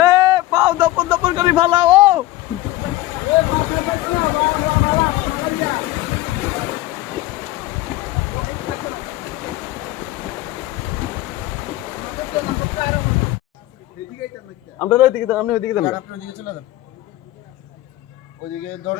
এ পাও দপন দপন করে ফালা ও! আমরা ওইদিকে যান আপনি ওইদিকে যান। আপনি ওইদিকে চলে যান। ওইদিকে দশ